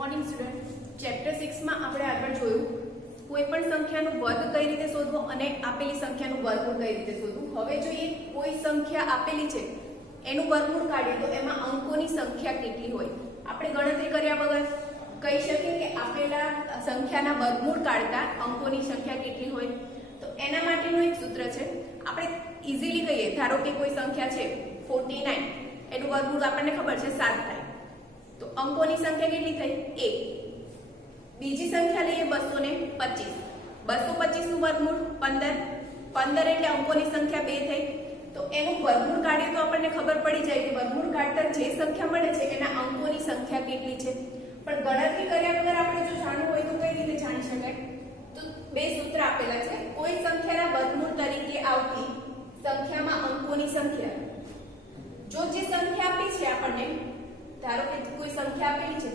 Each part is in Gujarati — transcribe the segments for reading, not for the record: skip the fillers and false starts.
Morning student. ચેપ્ટર 6 માં આપણે આગળ જોયું કોઈ પણ સંખ્યાનો વર્ગ કઈ રીતે શોધવો અને આપેલી સંખ્યાનું વર્ગમૂળ કઈ રીતે શોધવું. હવે જોઈએ કોઈ સંખ્યા આપેલી છે એનું વર્ગમૂળ કાઢીએ તો એમાં અંકોની સંખ્યા કેટલી હોય. આપણે ગણતરી કર્યા વગર કહી શકીએ કે આપેલા સંખ્યાના વર્ગમૂળ કાઢતા અંકોની સંખ્યા કેટલી હોય. તો એના માટેનું એક સૂત્ર છે. આપણે ઈઝીલી કહીએ, ધારો કે કોઈ સંખ્યા છે 49, એનું વર્ગમૂળ આપણને ખબર છે 7 થાય, તો અંકોની સંખ્યા કેટલી થઈ? 1. બીજી સંખ્યા લઈએ 225. 225 નું વર્ગમૂળ 15. 15 એટલે અંકોની સંખ્યા 2 થઈ. તો એનું વર્ગમૂળ કાઢીએ તો આપણને ખબર પડી જાય કે વર્ગમૂળ કાઢતા જે સંખ્યા મળે છે એના અંકોની સંખ્યા કેટલી છે. પણ ગણતરી કર્યા વગર આપણે જો જાણવું હોય તો કઈ રીતે જાણી શકાય? તો બે સૂત્ર આપેલા છે. કોઈ સંખ્યાના વર્ગમૂળ તરીકે આવતી સંખ્યામાં અંકોની સંખ્યા, જો જે સંખ્યા આપી છે આપણને, ધારો કે કોઈ સંખ્યા આપેલી છે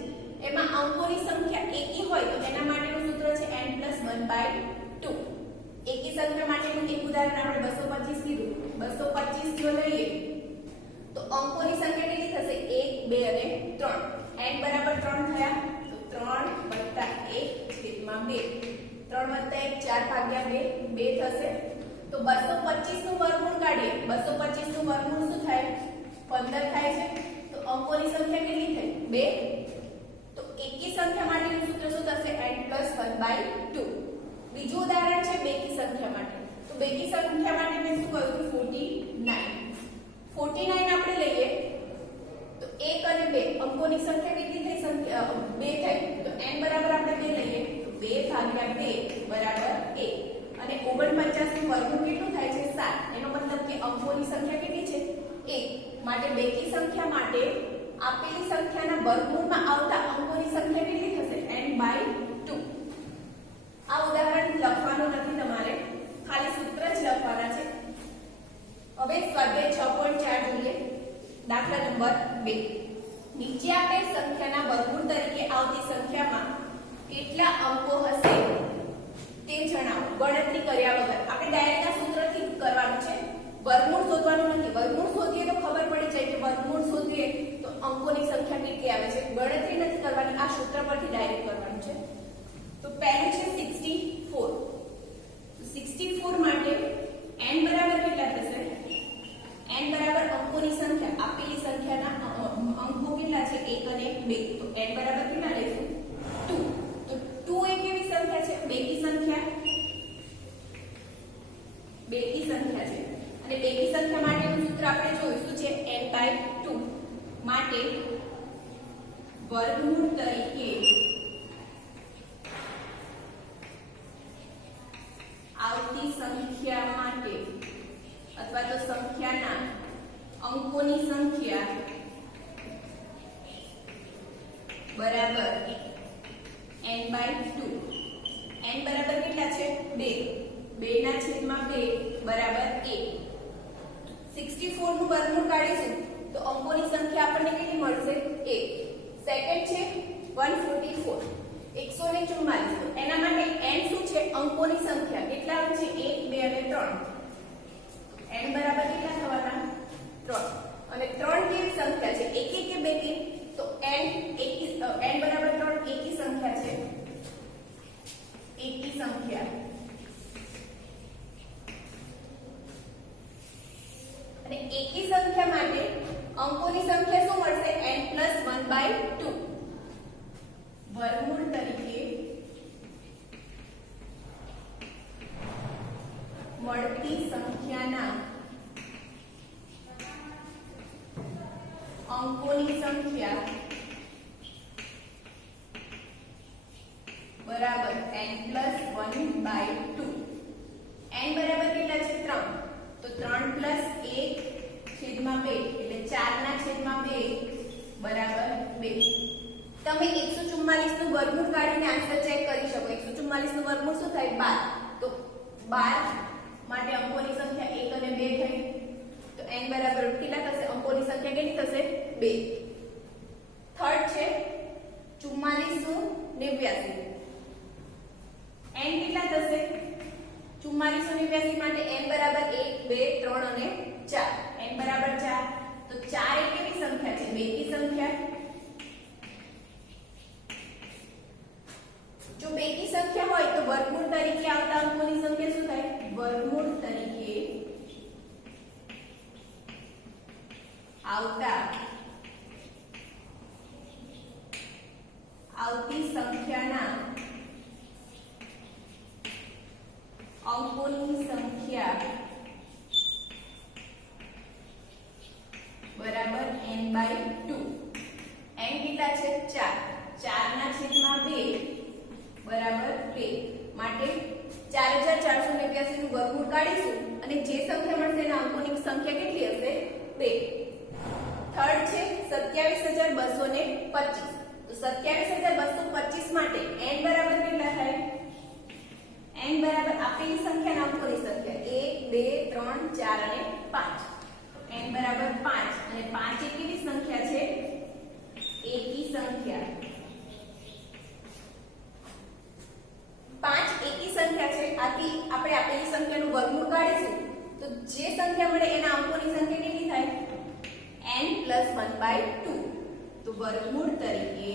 એમાં અંકોની સંખ્યા એકી હોય તો એના માટેનું સૂત્ર છે n+1/2. એકી સંખ્યા માટેનું એક ઉદાહરણ આપણે 225 કીધું. 225 જો લઈએ તો અંકોની સંખ્યા કેટલી થશે? 1, 2 અને 3. n બરાબર 3 થયા તો 3 + 1 છેદમાં 2. 3 + 1 4/2 2 થશે. તો 225 નું વર્ગમૂળ કાઢીએ. 225 નું વર્ગમૂળ શું થાય? 15 થાય છે. તો અંકોની સંખ્યા કેટલી થઈ? 2. તો એકી સંખ્યા માટેનું સૂત્ર શું થશે? n+1/2. બીજું ઉદાહરણ છે બેકી સંખ્યા માટે. તો બેકી સંખ્યા માટે મેં શું કહ્યું? 49. 49 આપણે લઈએ તો 1 અને 2 અંકોની સંખ્યા કેટલી થઈ? સંખ્યા 2 થઈ. તો n બરાબર આપણે 2 લઈએ તો 2/2 બરાબર 1. અને 49 નું વર્ગમૂળ કેટલું થાય છે? 7. એનો મતલબ કે અંકોની સંખ્યા કેટલી છે? 1. માટે બેકી સંખ્યા માટે આપેલી સંખ્યાના વર્ગમૂળમાં આવતા અંકોની સંખ્યા કેટલી થશે? n/2. આ ઉદાહરણ લખવાનું નથી તમારે, ખાલી સૂત્ર જ લખવાના છે. હવે સ્વાધ્યાય 6.4 જોઈએ. દાખલા નંબર 2. નીચે આપેલ સંખ્યાના વર્ગમૂળ તરીકે આવતી સંખ્યામાં કેટલા અંકો હશે તે જણાવો. ગણતરી કર્યા વગર આપણે ડાયરેક્ટ આ સૂત્રથી કરવાનું છે. વર્ગમૂળ શોધવાનું નથી. વર્ગમૂળ શોધીએ તો ખબર પડી જાય કે વર્ગમૂળ શોધીએ તો અંકોની સંખ્યા કેટલી આવે છે. ગણતરી નથી કરવાની, આ સૂત્ર પરથી ડાયરેક્ટ કરવાનું છે. તો પહેલું છે 64. 64 માટે n બરાબર કેટલા થશે? n બરાબર અંકોની સંખ્યા, આપેલી સંખ્યાના અંકો કેટલા છે? 1 અને 2. તો n બરાબર કેટલા લઈશું? 2. તો 2 એ કેવી સંખ્યા છે? બેકી સંખ્યા. બેકી સંખ્યા છે. અને બેકી સંખ્યા માટેનું સૂત્ર આપણે જોઈશું છે n/2. માટે વર્ગમૂળ તરીકે આવતી સંખ્યા માટે અથવા તો સંખ્યાના અંકોની સંખ્યા બરાબર n/2. n બરાબર કેટલા છે? 2. 2 ના છેદમાં 2 બરાબર 1. 64 નું વર્ગમૂળ કાઢીશું તો અંકોની સંખ્યા આપણને કેટલી મળશે? 1. સેકન્ડ છે 144. 144. તો એના માટે n શું છે? અંકોની સંખ્યા કેટલા આવે છે? 1, 2 અને 3. n બરાબર કેટલા થવાના? 3. અને 3 કેવી સંખ્યા છે? એકી કે બેકી? તો n બરાબર 3 એકી સંખ્યા છે. એકી સંખ્યા. અને એકી સંખ્યા માટે અંકોની સંખ્યા શું મળશે? n+1/2. વર્ગમૂળ તરીકે મળતી સંખ્યાના અંકોની સંખ્યા બરાબર n+1/2. n બરાબર કેટલા છે? 3. તો 3 + 1 છેદમાં 2 એટલે 4 ના છેદમાં 2 બરાબર 2. તમે 144 નું વર્ગમૂળ કાઢીને આન્સર ચેક કરી શકો. 144 નું વર્ગમૂળ શું થાય? 12. તો 12 માટે અંકોની સંખ્યા 1 અને 2 થઈ. તો n બરાબર કેટલા થશે? અંકોની સંખ્યા કેટલી થશે? 2. થર્ડ છે 44 નું 89. n કેટલા થશે? 44 નું 89 માટે n બરાબર 1, 2, 3 અને 4. n બરાબર 4. તો 4 એ કેવી સંખ્યા છે? બેકી સંખ્યા. જો બેકી સંખ્યા હોય તો વર્ગમૂળ તરીકે આવતા અંકોની સંખ્યા શું થાય? વર્ગમૂળ તરીકે આવતી સંખ્યાના અંકોની સંખ્યા બરાબર n/2. n કેટલા છે? 4. 4 ના છેદમાં 2 બરાબર 2. માટે 4489 નું વર્ગમૂળ કાઢીશું અને જે સંખ્યા મળશે એના અંકોની સંખ્યા કેટલી હશે? 2. થર્ડ છે 27225. તો 27225 માટે n બરાબર કેટલા થાય? n બરાબર આપેલી સંખ્યાના અંકોની સંખ્યા 1 2 3 4 અને 5. n બરાબર 5 અને 5 એ કેવી સંખ્યા છે? એકી સંખ્યા. 5 એકી સંખ્યા છે. આથી આપણે આપેલી સંખ્યાનું વર્ગમૂળ કાઢીશું તો જે સંખ્યા મળે એના અંકોની સંખ્યા કેટલી થાય? n + 1/2. તો વર્ગમૂળ તરીકે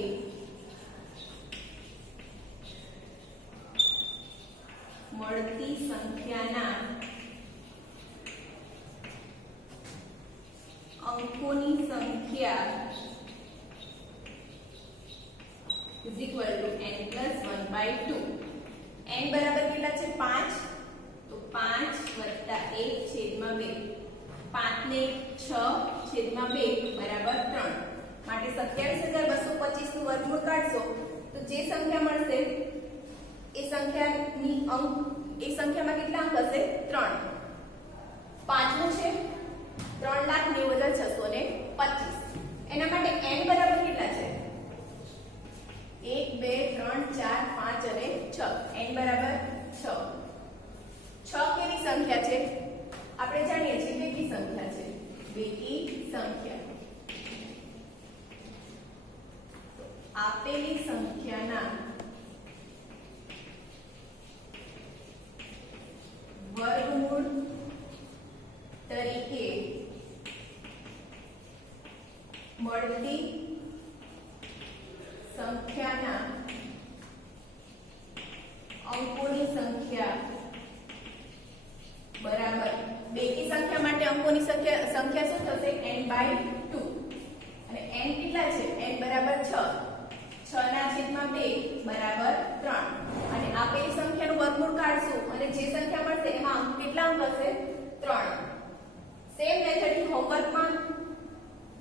મળતી સંખ્યાના અંકોની સંખ્યા n + 1/2. n બરાબર કેટલા છે? 5. તો 5 + 1/2. 5 ને 6/2 બરાબર 3. માટે 27225 નું વર્ગમૂળ કાઢશો તો જે સંખ્યા મળશે એ સંખ્યામાં કેટલા અંક હશે? 3. પાંચમું છે 3,90,625. એના માટે n બરાબર કેટલા છે? 1 2 3 4 5 અને 6. n બરાબર 6. 6 કેવી સંખ્યા છે? આપણે જાણીએ છીએ બેકી સંખ્યા છે. બેકી સંખ્યા. આપેલી સંખ્યાના વર્ગમૂળ તરીકે મળતી સંખ્યાના અંકોની સંખ્યા બરાબર બેકી સંખ્યા માટે અંકોની સંખ્યા શું થશે? n/2. અને n કેટલા છે? n બરાબર 6. 6 ના છેદમાં 2 બરાબર 3. અને આપેલી સંખ્યાનું વર્ગમૂળ કાઢશું અને જે સંખ્યા મળશે એમાં અંક કેટલા અંક હશે? 3. સેમ મેથડથી હોમવર્કમાં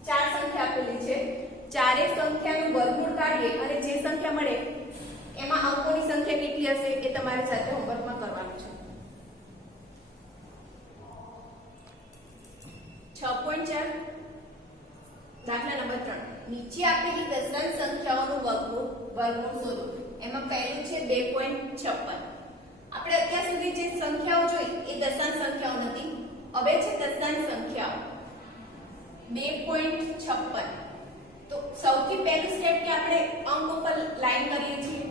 4 સંખ્યા આપેલી છે. ચારે સંખ્યાનું વર્ગમૂળ કાઢીએ અને જે સંખ્યા મળે એમાં અંકોની સંખ્યા કેટલી હશે એ તમારે સાથે હોમવર્કમાં કરવાનું છે. 6.4 દાખલા નંબર 3. નીચે આપેલી દશાંશ સંખ્યાઓનું વર્ગમૂળ શોધો. એમાં પહેલું છે 2.56. આપણે અત્યાર સુધી જે સંખ્યાઓ જોઈ એ દશાંશ સંખ્યાઓ નથી. હવે છે દશાંશ સંખ્યાઓ. 2.56. તો સૌથી પહેલું સ્ટેપ કે આપણે અંક ઉપર લાઈન કરીએ છીએ.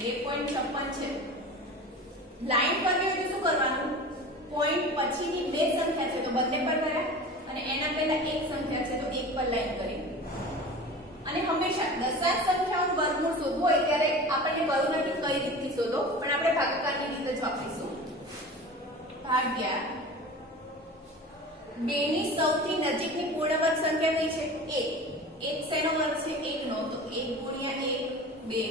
2.56 છે. લાઈન કરવી હોય તો શું કરવાનું? પોઈન્ટ પછીની બે સંખ્યા છે તો બંને પર કર્યા અને એના પહેલા એક સંખ્યા છે તો એક પર લાઈન કરી. અને હંમેશા દશાંશ સંખ્યાઓનું વર્ગમૂળ શોધવું હોય ત્યારે આપણને કહ્યું નથી કઈ રીતથી શોધો, પણ આપણે ભાગાકારની રીત જ વાપરીશું. ભાગ્યા 2 ની સૌથી નજીકની પૂર્ણ વર્ગ સંખ્યા કઈ છે? 1. 1 શેનો વર્ગ છે? 1 નો. તો 1 * 1 2.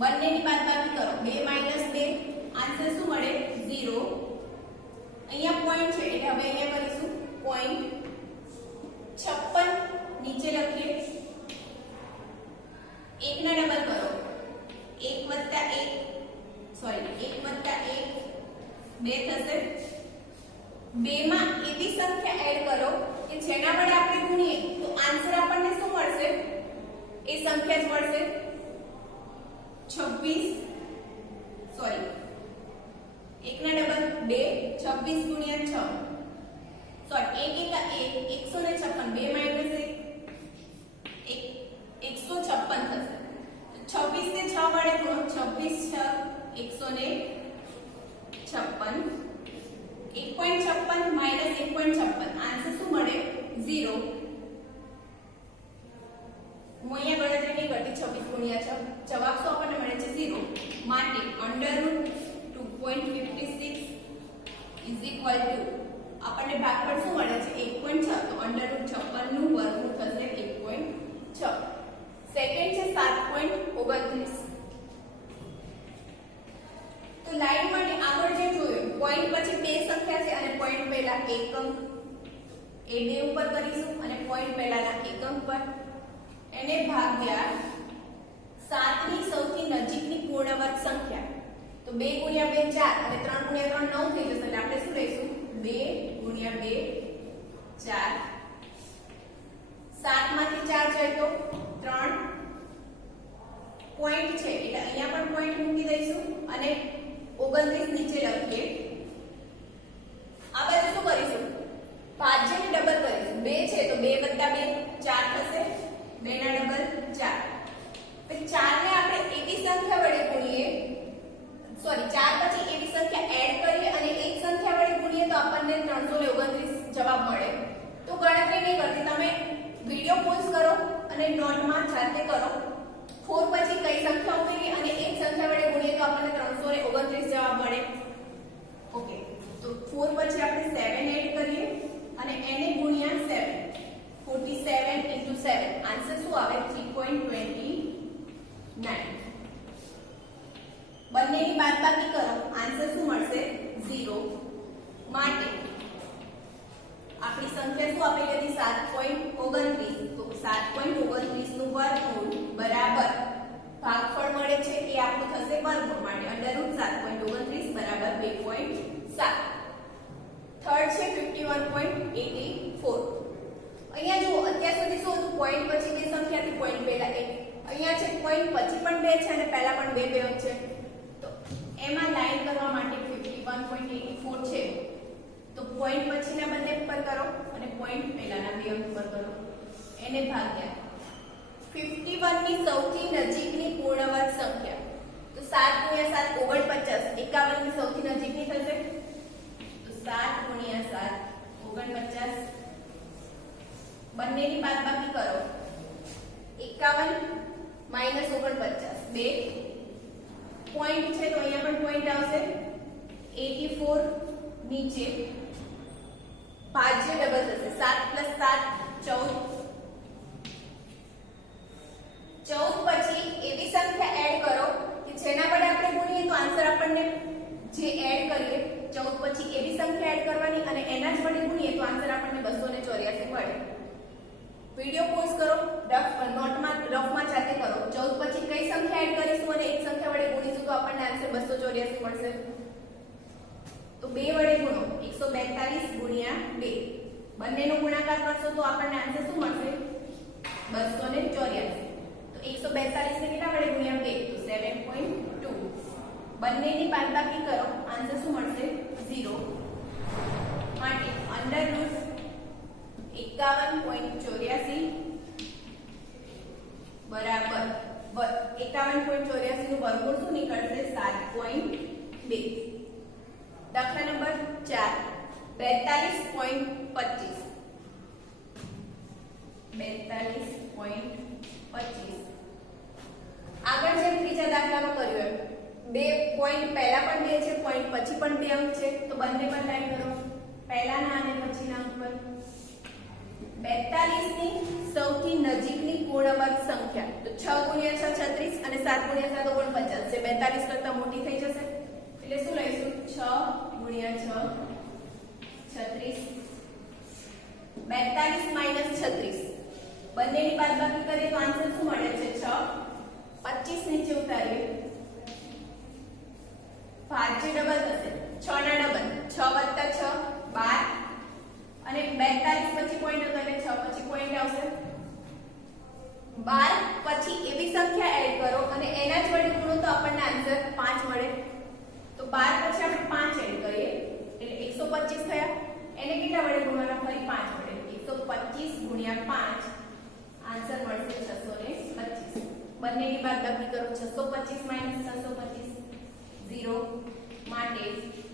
બંનેની બાદબાકી કરો. 2 - 2 આન્સર શું મળે? 0. અહીંયા પોઈન્ટ છે એટલે હવે અહીંયા કરીશું પોઈન્ટ 56 નીચે લખીએ. 1 ના ડબલ કરો. 1 + 2 થશે. 2 માં એવી સંખ્યા એડ કરો કે જેના વડે આપણે ગુણીએ તો આન્સર આપણને શું મળશે? એ સંખ્યા જ મળશે. 1 ના ડબલ 2 26 * 6 સોરી 1 * 1 156 2 - 1 156 થશે. 26 ને 6 વડે ગુણો. 26 * 6 156. 1.56 - 1.56 આન્સર શું મળે? 0. હું અહીંયા ગણતરી નહીં કરતી. 26.56 ગુણ્યા 6 જવાબ શું આપણને મળે છે 0 માટે √2.56 ઇઝ ઇક્વલ ટુ આપણને ભાગફળ શું મળે છે 1.6 તો √56 નું વર્ગમૂળ થશે 1.6 સેકન્ડ છે 7.29 તો લાઈન માટે આગળ જે જોયું પોઈન્ટ પછી બે સંખ્યા છે અને પોઈન્ટ પહેલા એક અંક એ બે ઉપર કરીશું અને પોઈન્ટ પહેલાના એક અંક પર એને ભાગ્યા 7 ની સૌથી નજીકની પૂર્ણ વર્ગ સંખ્યા તો 2 ગુણ્યા 2 4 અને 3 ગુણ્યા 3 9 થઈ જશે એટલે આપણે શું લઈશું 2 ગુણ્યા 2 4 7 માંથી 4 જાય તો 3 પોઈન્ટ છે એટલે અહીંયા પણ પોઈન્ટ મૂકી દઈશું અને 29 નીચે લખીએ આ બાજુ શું કરીશું ભાજ્યને ડબલ કરીશું 2 છે તો 2 + 2 4 થશે 2 ના ડબલ 4 પછી 4 ને આપણે એવી સંખ્યા વડે ગુણીએ સોરી 4 પછી એવી સંખ્યા એડ કરીએ અને એક સંખ્યા વડે ગુણીએ તો આપણને 329 જવાબ મળે તો ગણતરી નહીં કરતી તમે વિડિયો પોઝ કરો અને નોટમાં જાતે કરો 4 પછી કઈ સંખ્યા ઉમેરી અને એક સંખ્યા વડે ગુણીએ તો આપણને 329 જવાબ મળે ઓકે તો 4 પછી આપણે 7 એડ કરીએ અને એને ગુણ્યા 7 47 * 7 આન્સર શું આવે 3.29 બંનેની બાદબાકી કરો આન્સર શું મળશે 0 માટે આપણી સંખ્યા શું આપેલી હતી 7.29 તો 7.29 નું વર્ગમૂળ બરાબર ભાગફળ મળે છે એ આપણું થશે વર્ગમૂળ માટે √7.29 બરાબર 2.7 થર્ડ છે 51.84 અહીંયા જુઓ અત્યાર સુધી શું હતું પોઈન્ટ પછી બે સંખ્યાથી પોઈન્ટ પહેલા એક અહીંયા છે પોઈન્ટ પછી પણ બે છે અને પહેલા પણ બે બે છે તો એમાં લાઈન કરવા માટે 51.84 છે તો પોઈન્ટ પછીના બંને ઉપર કરો અને પોઈન્ટ પહેલાના બે અંક પર કરો એને ભાગ્યા 51 ની સૌથી નજીકની પૂર્ણ વર્ગ સંખ્યા તો 7 * 7 49 51 ની સૌથી નજીકની થશે તો 7 * 7 49 બંનેની બાદબાકી કરો 51 - 49 બે પોઈન્ટ છે તો અહીંયા પણ પોઈન્ટ આવશે 84 નીચે ભાજ્ય ડબલ થશે 7 + 7 14 પછી એવી સંખ્યા એડ કરો કે જેના વડે આપણે ગુણીએ તો આન્સર આપણને જે એડ કરીએ 14 પછી એવી સંખ્યા એડ કરવાની અને એના જ વડે ગુણીએ તો આન્સર આપણને 284 મળે વિડિયો પોઝ કરો રફમાં જાતે કરો 14 પછી કઈ સંખ્યા એડ કરીશું અને એક સંખ્યા વડે ગુણીશું તો આપણને આન્સર 284 મળશે તો 2 વડે ગુણો 142 ગુણ્યા 2 બંનેનો ગુણાકાર કરશો તો આપણને આન્સર શું મળશે 284 તો 142 ને કેટલા વડે ગુણ્યા 2 તો 7.2 બંનેની બાદબાકી કરો આન્સર શું મળશે 0 માટે √51.84 બરાબર 51.84 નું વર્ગમૂળ શું નીકળશે 7.2 દાખલા નંબર 4 42.25 આગળ જેમ ત્રીજા દાખલામાં કર્યું એમ બે પોઈન્ટ પહેલા પણ બે છે પોઈન્ટ પછી પણ બે અંક છે તો બંને પર લાઈન કરો પહેલાના અને પછીના અંક પર 42 ની સૌથી નજીકની પૂર્ણ વર્ગ સંખ્યા તો 6 * 6 36 અને 7 * 7 49 છે 42 કરતા મોટી થઈ જશે એટલે શું લઈશું 6 * 6 36 42 - 36 બંનેની બાદબાકી કરીએ તો આન્સર શું મળે છે 6 25 નીચે ઉતારીએ ભાજ્ય ડબલ થશે 6 ના ડબલ 6 + 6 12 અને 42 પછી પોઈન્ટ હતો એટલે 6 પછી પોઈન્ટ આવશે 12 પછી એવી સંખ્યા એડ કરો અને એના જ વડે ગુણો તો આપણને આન્સર 5 મળે તો 12 પછી આપણે 5 એડ કરીએ એટલે 125 થયા એને કેટલા વડે ગુણવાના ફરી 5 વડે 125 ગુણ્યા 5 આન્સર મળશે 625 બંનેની બાદબાકી કરો 625 - 625 0 માટે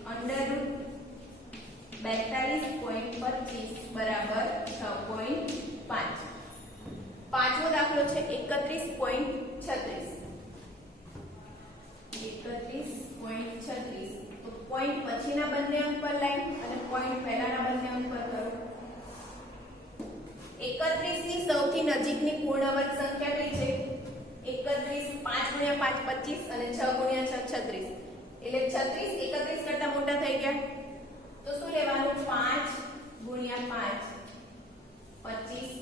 √42.25 બરાબર 6.5 પાંચમો દાખલો છે 31.46 તો પોઈન્ટ પછીના બંને અંક પર લાઈન અને પોઈન્ટ પહેલાના બંને અંક પર કરો. 31 ની સૌથી નજીકની પૂર્ણ વર્ગ સંખ્યા કઈ છે? 31 5 × 5 25 અને 6 × 6 36. એટલે 36 31 કરતા મોટા થઈ ગયા. તો શું લેવાનું? 5 × 5 25.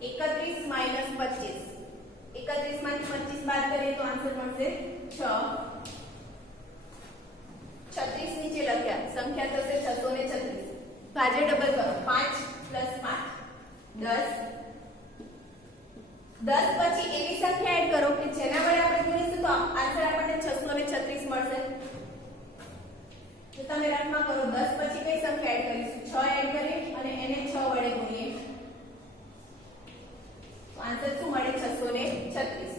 31 માઈનસ 25. 31 માંથી 25 બાદ કરીએ તો આન્સર મળશે 6. 36 નીચે લખ્યા, સંખ્યા થશે 636. ભાજે ડબલ કરો. 5 + 5 10. 10 પછી એવી સંખ્યા એડ કરો કે જેના વડે આપણે ગુણીશું તો આન્સર આપણને 636 મળશે. તો તમે રાખમાં કરો. 10 પછી કઈ સંખ્યા એડ કરીશું? 6 એડ કરીએ અને એને 6 વડે ગુણીએ તો આન્સર શું મળે? 636.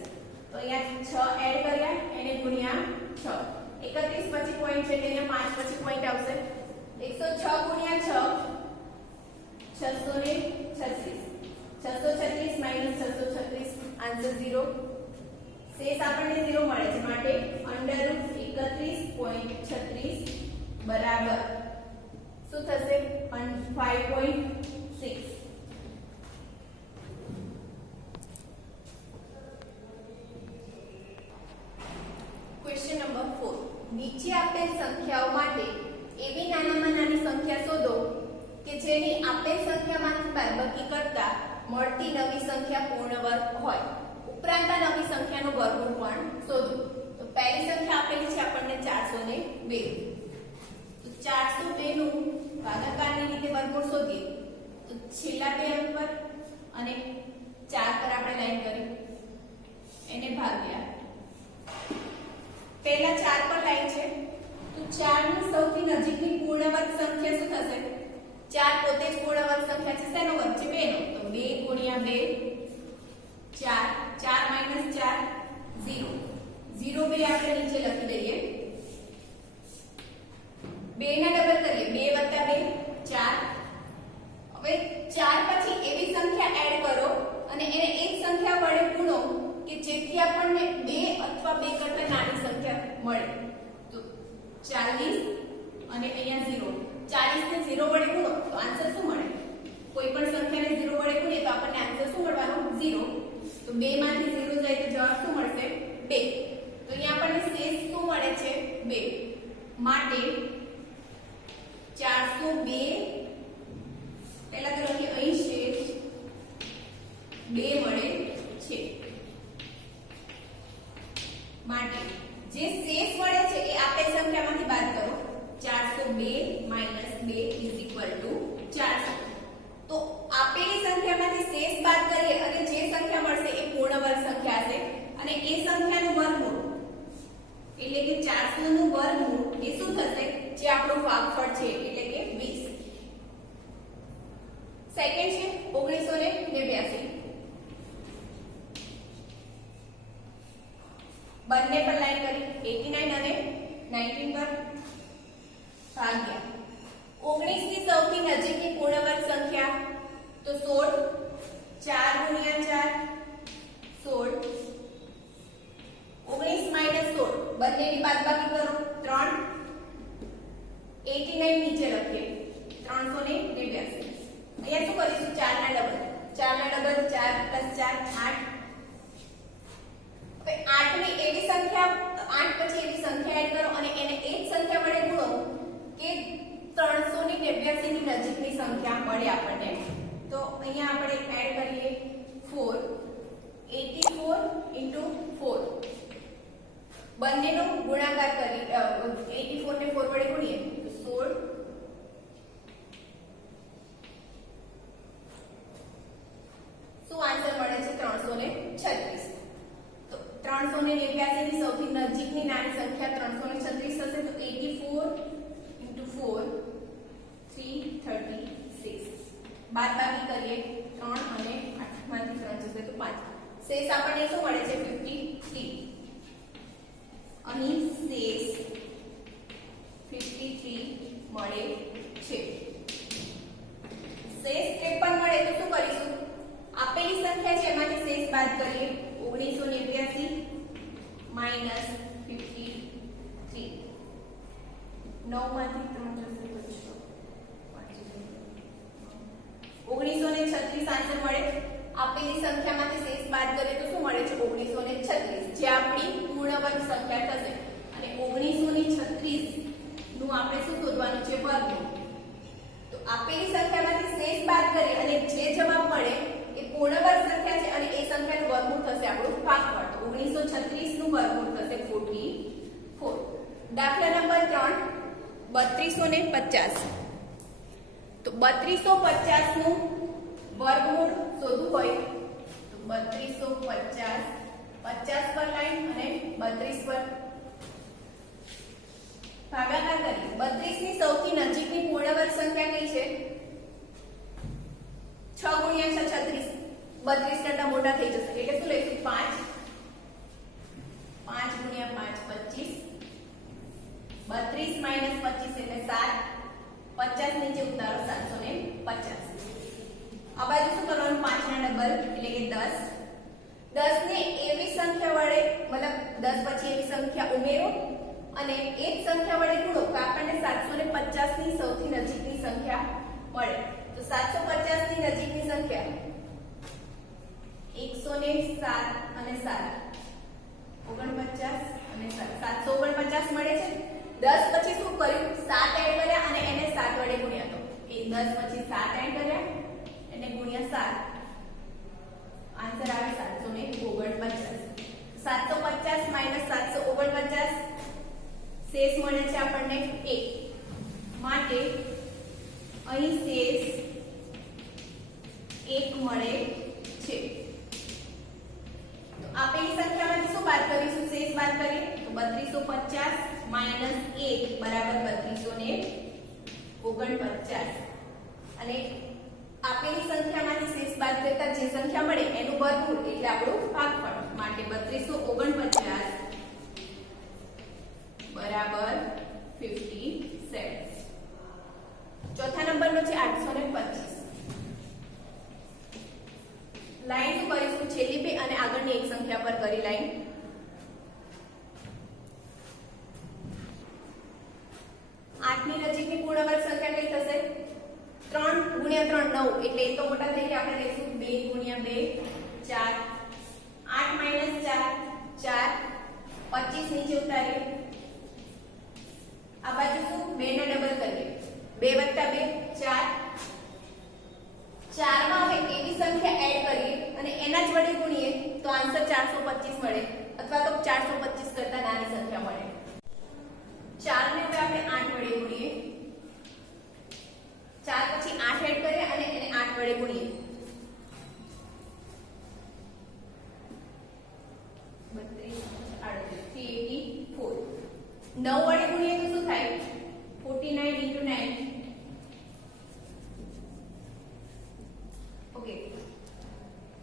તો અહીંયા 6 એડ કર્યા, એને ગુણ્યા 6. 31 પછી પોઈન્ટ છે એટલે અહીંયા 5 પછી પોઈન્ટ આવશે. 106 × 6 636. 636 માઈનસ 636 આન્સર 0. શેષ આપણને 0 મળે છે, માટે √31.36 બરાબર શું થશે? 5.6. Question number 4. નીચે આપેલ સંખ્યાઓ માટે એવી નાનામાં નાની સંખ્યા શોધો કે જેની આપેલ સંખ્યામાંથી બાદબાકી કરતા મળતી નવી સંખ્યા પૂર્ણ વર્ગ હોય. ઉપરાંત આ નવી સંખ્યાનો વર્ગમૂળ પણ શોધો. તો પહેલી સંખ્યા આપેલી છે આપણને 402. તો 402 નું ભાગાકારની રીતે વર્ગમૂળ શોધીએ તો છેલ્લા બે અંક પર અને 4 પર આપણે લાઈન કરી એને ભાગ્યા. પહેલા 4 પર લાઈન છે તો 4 ની સૌથી નજીકની પૂર્ણ વર્ગ સંખ્યા શું થશે? 4 પોતે જ પૂર્ણ વર્ગ સંખ્યા છે. શેનો વર્ગ છે? 2 નો. તો 2 × 2 4. 4 - 4 0. 0 2 આપણે નીચે લખી દઈએ. 2 ના ડબલ કરીએ. 2 + 2 4. હવે 4 પછી એવી સંખ્યા એડ કરો અને એને એક સંખ્યા વડે ગુણો કે જેથી આપણને 2 અથવા 2 કરતા નાની સંખ્યા મળે. તો 40 અને અહીંયા 0. 40 ને 0 વડે ગુણો તો આન્સર શું મળે? કોઈ પણ સંખ્યાને 0 વડે ગુણીએ તો આપણને આન્સર શું મળવાનો? 0. તો 2 માંથી 0 જાય તો જવાબ શું મળશે? 2. તો અહીંયા આપણને શેષ શું મળે છે? 2. માટે 402 પહેલા તો લખીએ અહીં શેષ 2 મળે છે. માટે જે શેષ મળે છે એ આપેલ સંખ્યામાંથી બાદ કરો. 402 - 2 = 400. તો આપેલી સંખ્યામાંથી શેષ બાદ કરીએ અને જે સંખ્યા મળશે એ પૂર્ણ વર્ગ સંખ્યા હશે અને એ સંખ્યાનું વર્ગમૂળ એટલે કે 400 નું વર્ગમૂળ એ શું થશે? જે આપણું ભાગફળ છે એટલે કે 20. સેકન્ડ છે 1982. બંને પર લાઈન કરી 89 અને 19 પર ભાગ્યા. 19 ની સૌથી નજીકની પૂર્ણ વર્ગ સંખ્યા તો 16. 4 × 4 16. 19 - 16 બંનેની બાદબાકી કરો. 3. 89 નીચે લખીએ 389. અહીંયા શું કરીશું? 4 ના ડબલ. 4 ના ડબલ 4 + 4 8. હવે 8 ની એવી સંખ્યા 8 પછી એવી સંખ્યા એડ કરો અને એને એક સંખ્યા વડે ગુણો કે 389 ની નજીકની સંખ્યા મળે આપણને. તો અહીંયા આપણે એડ કરીએ 4. 84 × 4. બંનેનો ગુણાકાર કરી 84 ને 4 વડે ગુણીએ તો 16. શું આન્સર મળે છે? 336. તો 389 ની સૌથી નજીકની નાની સંખ્યા 336 થશે. તો 84 × 4 336. બાદબાકી કરીએ 3 અને 8 માંથી 3 જશે તો 5. શેષ આપણને શું મળે છે? 53. અહીં શેષ 53 મળે છે. શેષ 53 મળે તો શું કરીશું? આપેલી સંખ્યા છે એમાંથી શેષ બાદ કરીએ 1989 માઇનસ 53 9 માંથી 3 જશે તો 1936 આન્સર મળે. આપેલી સંખ્યામાંથી શેષ બાદ કરીએ તો શું મળે છે 1936 જે આપણી પૂર્ણ વર્ગ સંખ્યા થશે. અને 1936 નું આપણે શું શોધવાનું છે વર્ગમૂળ. તો આપેલી સંખ્યામાંથી શેષ બાદ કરીએ અને જે જવાબ મળે એ પૂર્ણ વર્ગ સંખ્યા છે અને એ સંખ્યાનું વર્ગમૂળ થશે આપણું ભાગફળ. તો 1936 નું વર્ગમૂળ થશે 44. દાખલા નંબર 3 3250. તો 3250 નું વર્ગમૂળ શોધવું હોય તો 3250 50 પર લાઈન અને 32 પર ભાગાકાર કરીએ. 32 ની સૌથી નજીકની પૂર્ણ વર્ગ સંખ્યા કઈ છે 6 ગુણ્યા 6 36. 32 કરતા મોટા થઈ જશે એટલે શું લઈશું 5 5 ગુણ્યા 5 25 32 માઈનસ 25 એટલે 7 50 નીચે ઉતારો 750. આ બાજુ શું કરવાનું 5 ના ડબલ એટલે કે 10. 10 ને એવી સંખ્યા વડે મતલબ 10 પછી એવી સંખ્યા ઉમેરો અને એ જ સંખ્યા વડે ગુણો તો આપણને 750 ની સૌથી નજીકની સંખ્યા મળે. તો 750 ની નજીકની સંખ્યા 107 અને 7 49 અને 749 મળે છે. 10 પછી શું કર્યું 7 એડ કર્યા અને એને 7 વડે ગુણ્યા. તો એ 10 પછી 7 એડ કર્યા એને ગુણ્યા 7 આન્સર આવે 749. 750 માઈનસ 749 શેષ મળે છે આપણને 1 માટે અહીં શેષ 1 મળે છે. તો આપેલી સંખ્યામાંથી શું બાદ કરીશું શેષ બાદ કરીએ તો 3250 માઈનસ 1 બરાબર 3249 અને આપેલી સંખ્યામાંથી શેષ બાદ કરતા જે સંખ્યા મળે એનું વર્ગમૂળ એટલે આપણું ભાગફળ. માટે 3249 બરાબર 57. ચોથા નંબરનો છે 825. લાઈન શું કરીશું છેલ્લી બે અને આગળની એક સંખ્યા પર કરી લાઈન. 8 ની નજીકની પૂર્ણ વર્ગ સંખ્યા કઈ થશે 3 ગુણ્યા 3 9 એટલે એ તો મોટા થઈ ગયા. આપણે લઈશું 2 ગુણ્યા 2 4 8 માઈનસ 4 4 25 નીચે ઉતારીએ. આ બાજુ શું 2 ના ડબલ કરીએ 2 + 2 4 4 માં હવે એવી સંખ્યા એડ કરીએ અને એના જ વડે ગુણીએ તો આન્સર 425 મળે અથવા તો 425 કરતા નાની સંખ્યા મળે. 4 ને હવે આપણે 8 વડે ગુણીએ 4 પછી 8 એડ કરીએ અને એને 8 વડે ગુણીએ 9 વડે ગુણીએ તો શું થાય 49 * 9 ઓકે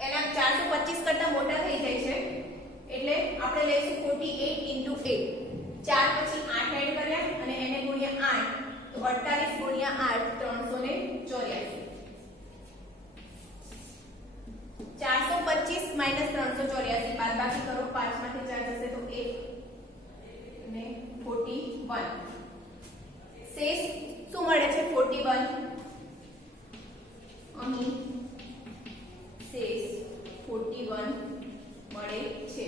એના 425 કરતા મોટા થઈ જાય છે એટલે આપણે લઈશું 48 * 8 4 પછી 8 એડ કર્યા અને એને ગુણ્યા 8 તો 48 ગુણ્યા 8 384 425 માઈનસ 384 બાદબાકી કરો 5 માંથી 4 જશે તો 1 અને 41 શેષ શું મળે છે 41 અહીં શેષ 41 મળે છે.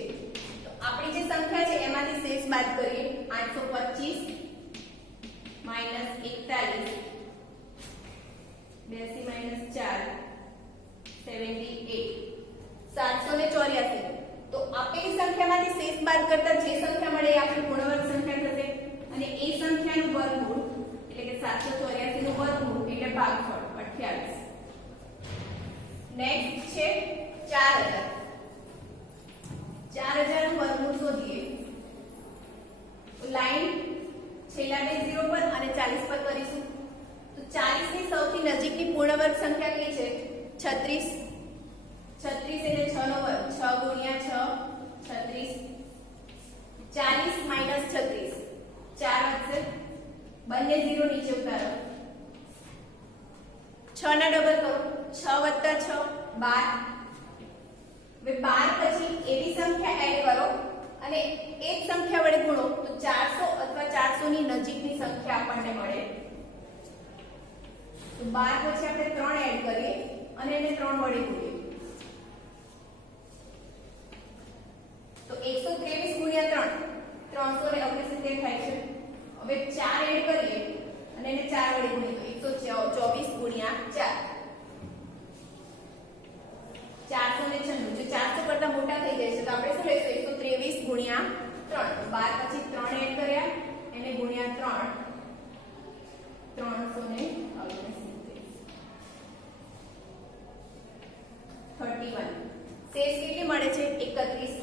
તો આપણી જે સંખ્યા છે એમાંથી શેષ બાદ કરીએ 825 માઈનસ 41 82 માઈનસ 4 78 784. તો આપેલી સંખ્યામાંથી શેષ બાદ કરતા જે સંખ્યા મળે એ આપણી પૂર્ણ વર્ગ સંખ્યા થશે અને એ સંખ્યાનું વર્ગમૂળ એટલે કે 784 નું વર્ગમૂળ એટલે ભાગફળ 28. નેક્સ્ટ છે 4000. 4000 નું વર્ગમૂળ શોધીએ તો લાઈન છેલ્લા બે 0 પર અને 40 પર કરીશું. તો 40 ની સૌથી નજીકની પૂર્ણ વર્ગ સંખ્યા કઈ છે 36. 36 એટલે 6 નો વર્ગ 6 ગુણ્યા 6 36 40 માઈનસ 36 4 વધશે બંને 0 નીચે ઉતારો 6 ના ડબલ કરો 6 + 6 12. હવે 12 પછી એવી તો 12 પછી આપણે 3 એડ કરીએ અને એને 3 વડે ગુણીએ તો 123 ગુણ્યા 3 369 થાય છે. હવે 4 એડ કરીએ અને એને 4 વડે ગુણીએ તો 124 ગુણ્યા 4 496. જો 400 કરતા મોટા થઈ જાય છે તો આપણે શું લઈશું 123 ગુણ્યા 3 12 પછી 3 એડ કર્યા એને ગુણ્યા 3 369 31 શેષ કેટલી મળે છે 31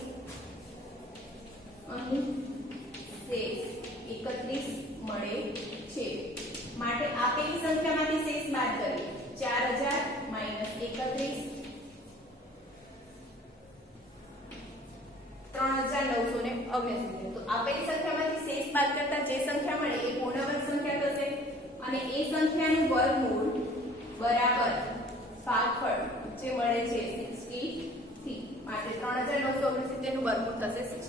અહીં શેષ 31 મળે છે. માટે આપેલી સંખ્યામાંથી શેષ બાદ કરીએ 4000 31 3969. તો આપેલી સંખ્યામાંથી શેષ બાદ કરતા જે સંખ્યા મળે એ પૂર્ણવર્ગ સંખ્યા થશે અને એ સંખ્યાનું વર્ગમૂળ બરાબર ભાગફળ જે મળે છે 63. માટે 3969 નું વર્ગમૂળ થશે 63.